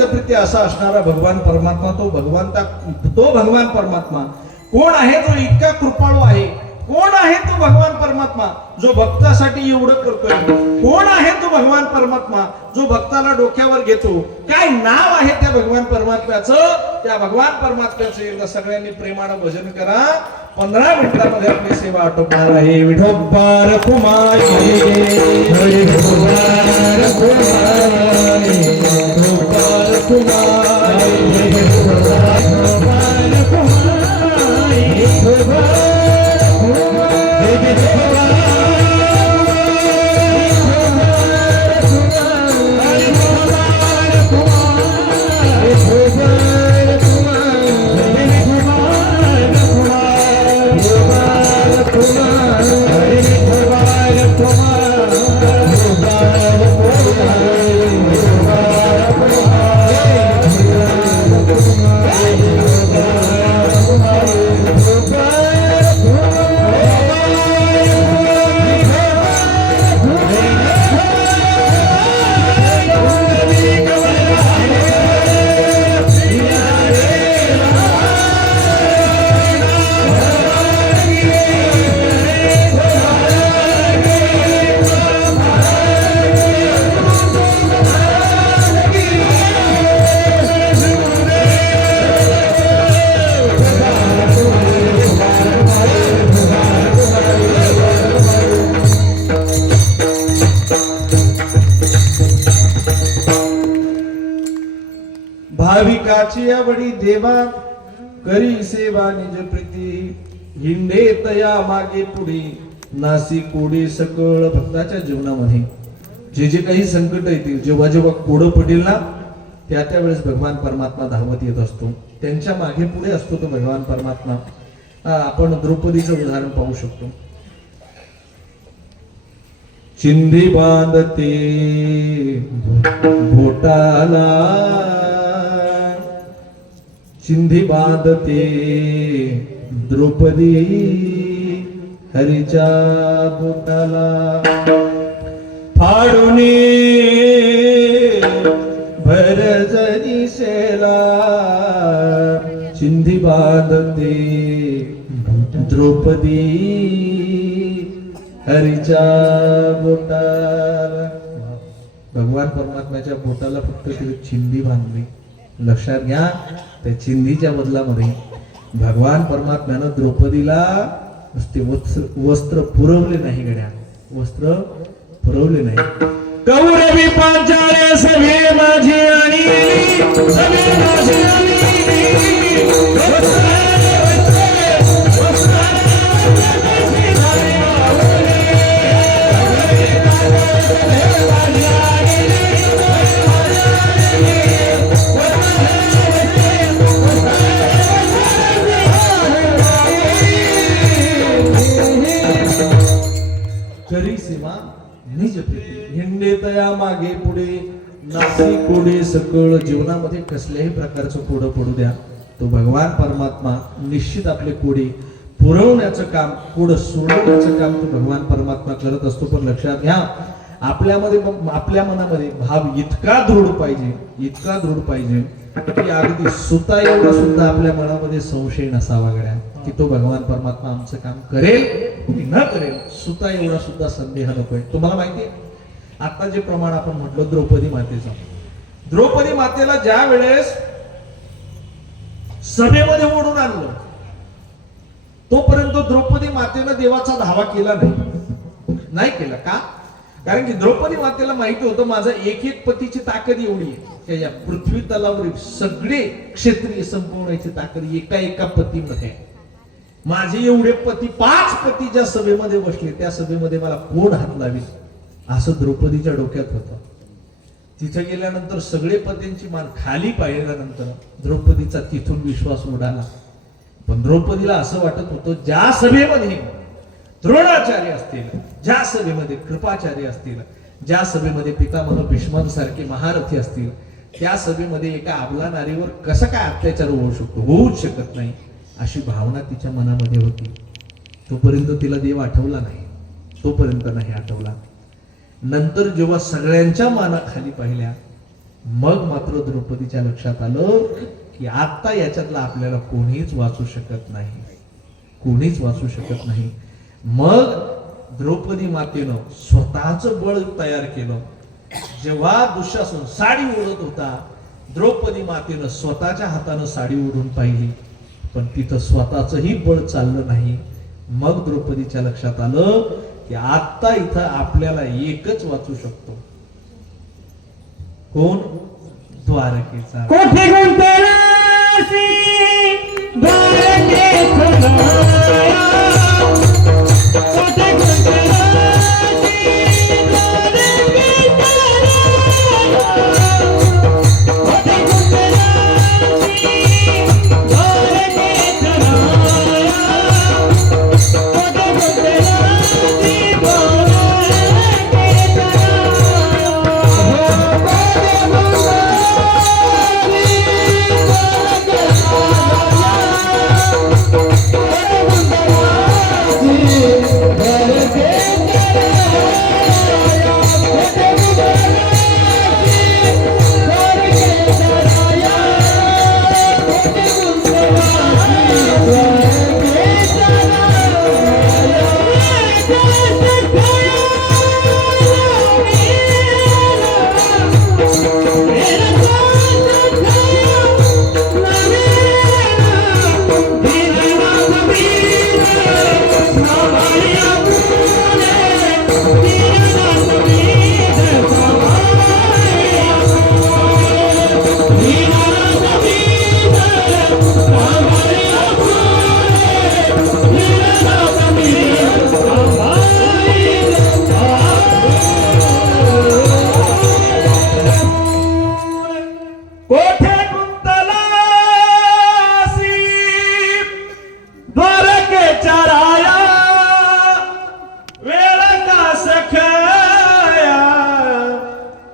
निजप्रीती असा असणारा भगवान परमात्मा, तो भगवान परमात्मा कोण आहे? जो इतका कृपाळू आहे. कोण आहे तो भगवान परमात्मा जो भक्तासाठी एवढं करतोय? कोण आहे तो भगवान परमात्मा जो भक्ताला डोक्यावर घेतो? काय नाव आहे त्या भगवान परमात्म्याचं? त्या भगवान परमात्म्याचं एकदा सगळ्यांनी प्रेमानं भजन करा. 15 मिनिटांमध्ये आपली सेवा आटोपणार आहे. विठोबार कुमारी हरी विठोबार कुमारी विठोबार कुमारी विठोबार कुमारी विठोबार भाविकाची आवडी देवा करी सेवा निज प्रीती हिंडे तया मागे पुढे नासी कोडे सकळ. भक्ताच्या जीवनामध्ये जे जे काही संकट येतील, जेव्हा जेव्हा कोडं पडेल ना, त्या वेळेस भगवान परमात्मा धावत येत असतो. त्यांच्या मागे पुढे असतो तो भगवान परमात्मा. आपण द्रौपदीचं उदाहरण पाहू शकतो. चिंधी बांधते भोटाला, चिंधी बांधते द्रौपदी हरीच्या बोटाला. फाडूने भरजनी शेला, चिंधी बांधते द्रौपदी हरीच्या बोटाला. भगवान परमात्म्याच्या बोटाला फक्त तिने चिंधी बांधली. लक्षात घ्या, त्या चिंधीच्या बदलामध्ये भगवान परमात्म्यानं द्रौपदीला नुसते वस्त्र पुरवले नाही. गड्या वस्त्र पुरवले नाही. कौरवी पांचाळे सवे माझी आणि सवे माझी आणि करी सेवा निज प्रीती हिंडे तया मागे पुढे नासी कोडे सकळ. जीवनामध्ये कसल्याही प्रकारचं कोडं पडू द्या, तो भगवान परमात्मा निश्चित आपले कोडे पुरवण्याचं काम, कोडं सोडवण्याचं काम तो भगवान परमात्मा करत असतो. पण लक्षात घ्या, आपल्या मनामध्ये भाव इतका दृढ पाहिजे की अगदी सुता एवढा सुद्धा आपल्या मनामध्ये संशय नसावा गड्या की तो भगवान परमात्मा आमचं काम करेल की न करेल. सुता एवढा सुद्धा संदेह नकोय. तुम्हाला माहितीये, आता जे प्रमाण आपण म्हटलं द्रौपदी मातेला ज्या वेळेस सभेमध्ये ओढून आणलं, तोपर्यंत द्रौपदी मातेनं देवाचा धावा केला नाही केला. का? कारण की द्रौपदी मातेला माहिती होतं माझा एक पतीची ताकद एवढी आहे, या पृथ्वी तलावरील सगळे क्षत्रिय संपवण्याची ताकद एका पतीमध्ये. माझे एवढे पती, 5 पती ज्या सभेमध्ये बसले, त्या सभेमध्ये मला कोण हात लावेल असं द्रौपदीच्या डोक्यात होतं. तिथे गेल्यानंतर सगळे पतींची मान खाली पाहिल्यानंतर द्रौपदीचा तिथून विश्वास उडाला. पण द्रौपदीला असं वाटत होतं, ज्या सभेमध्ये द्रोणाचार्य असतील, ज्या सभेमध्ये कृपाचार्य असतील, ज्या सभेमध्ये पितामह भीष्मांसारखे महारथी असतील, त्या सभेमध्ये एका अबला नारीवर कसा काय अत्याचार होऊ शकतो? होऊच शकत नाही अशी भावना तिच्या मनामध्ये होती. तोपर्यंत तिला देव आठवला नाही, तोपर्यंत नाही आठवला. नंतर जेव्हा सगळ्यांच्या माना खाली पाहिल्या, मग मात्र द्रौपदीच्या लक्षात आलं की आता याच्यातला आपल्याला कोणीच वाचू शकत नाही, कोणीच वाचू शकत नाही. मग द्रौपदी मातेनं स्वतःच बळ तयार केलं. जेव्हा दुःशासन साडी ओढत होता, द्रौपदी मातेनं स्वतःच्या हातानं साडी ओढून पाहिली, पण तिथं स्वतःचंही बळ चाललं नाही. मग द्रौपदीच्या लक्षात आलं की आता इथं आपल्याला एकच वाचू शकतो. कोण? द्वारकेचा. कोठे गुंतलासी द्वारकेचा राया, कोठे गुंतलासी द्वारकेचा राया, कोठे गुंतलासी द्वारकेचा राया, कोठे गुंतलासी द्वारकेचा कोठे गुंतलासी द्वारकेच्या राया, वेळ का सखया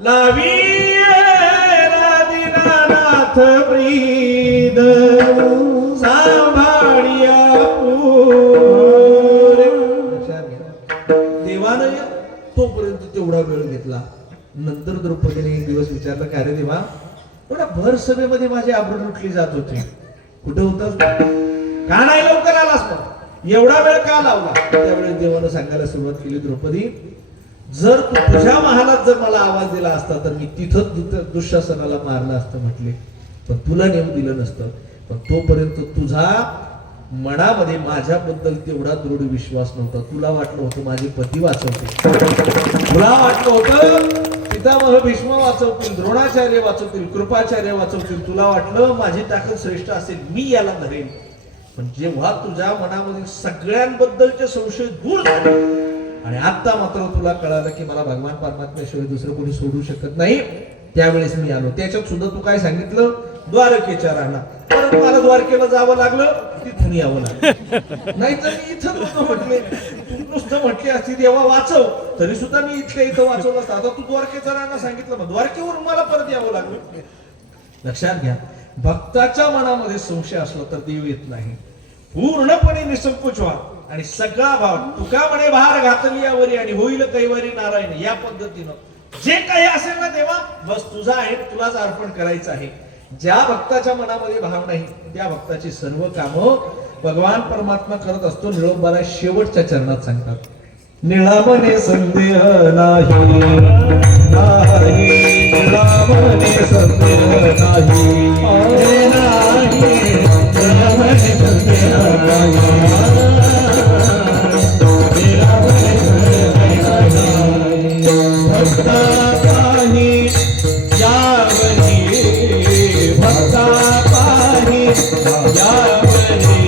लावी दीनानाथ ब्रीद सांभाळिया पूर. देवानं तोपर्यंत तेवढा वेळ घेतला. नंतर द्रौपदीने एक दिवस विचारलं, काय रे देवा, एवढा भर सभेमध्ये माझी आबरू लुटली जात होती, कुठे होतास? का नाही लवकर आलास? मग एवढा वेळ का लावला? त्यावेळेस देवानं सांगायला सुरुवात केली, द्रौपदी, जर तू तुझ्या महालात जर मला आवाज दिला असता तर मी तिथंच दुःशासनाला मारलं असतं म्हटले, पण तुला नेऊ दिलं नसतं. पण तोपर्यंत तुझा मनामध्ये माझ्याबद्दल तेवढा दृढ विश्वास नव्हता. तुला वाटलं होतं माझे पती वाचवतील, तुला वाटलं होतं पितामह भीष्म वाचवतील, द्रोणाचार्य वाचवतील, कृपाचार्य वाचवतील, तुला वाटलं माझी ताकद श्रेष्ठ असेल, मी याला धरेन. पण जेव्हा तुझ्या मनामधील सगळ्यांबद्दलचे संशय दूर झाले आणि आता मात्र तुला कळालं की मला भगवान परमात्म्याशिवाय दुसरं कोणी सोडू शकत नाही, त्यावेळेस मी आलो. त्याच्यात सुद्धा तू काय सांगितलं? द्वारकेच्या राहणार. परत मला द्वारकेला जावं लागलं, तिथून यावं लागलं. नाही तर मी इथं नव्हतं म्हटले. तू नुसतं म्हटली असती देवा वाचव, तरी सुद्धा मी इथल्या इथं वाचवलं असतं. आता तू द्वारकेच्या राहणार सांगितलं, मग द्वारकेवरून मला परत यावं लागलं. लक्षात घ्या, भक्ताच्या मनामध्ये संशय असला तर देव येत नाही. पूर्णपणे निसंकोच व्हा आणि सगळा भाव तुका म्हणे भार घातली यावरी आणि होईल कैवारी नारायण, या पद्धतीनं जे काही असेल ना देवा, बस तुझा आहे, तुलाच अर्पण करायचं आहे. ज्या भक्ताच्या मनामध्ये भाव नाही त्या भक्ताची सर्व कामं भगवान परमात्मा करत असतो. निळोबाला शेवटच्या चरणात सांगतात, निळामने संदेह नाही, निळामने संदेह नाही, निळामने संदेह नाही, भक्ता पाही यावरी, भक्ता पाही यावरी,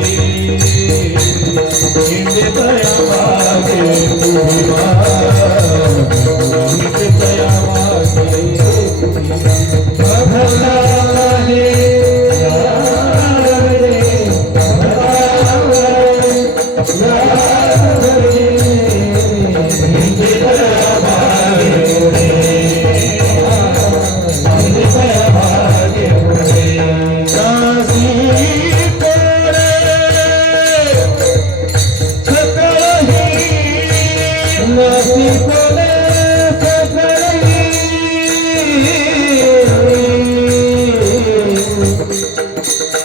शिंदे दया वागे तुझा, शिंदे दया वागे तुझा, भक्ता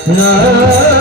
नादे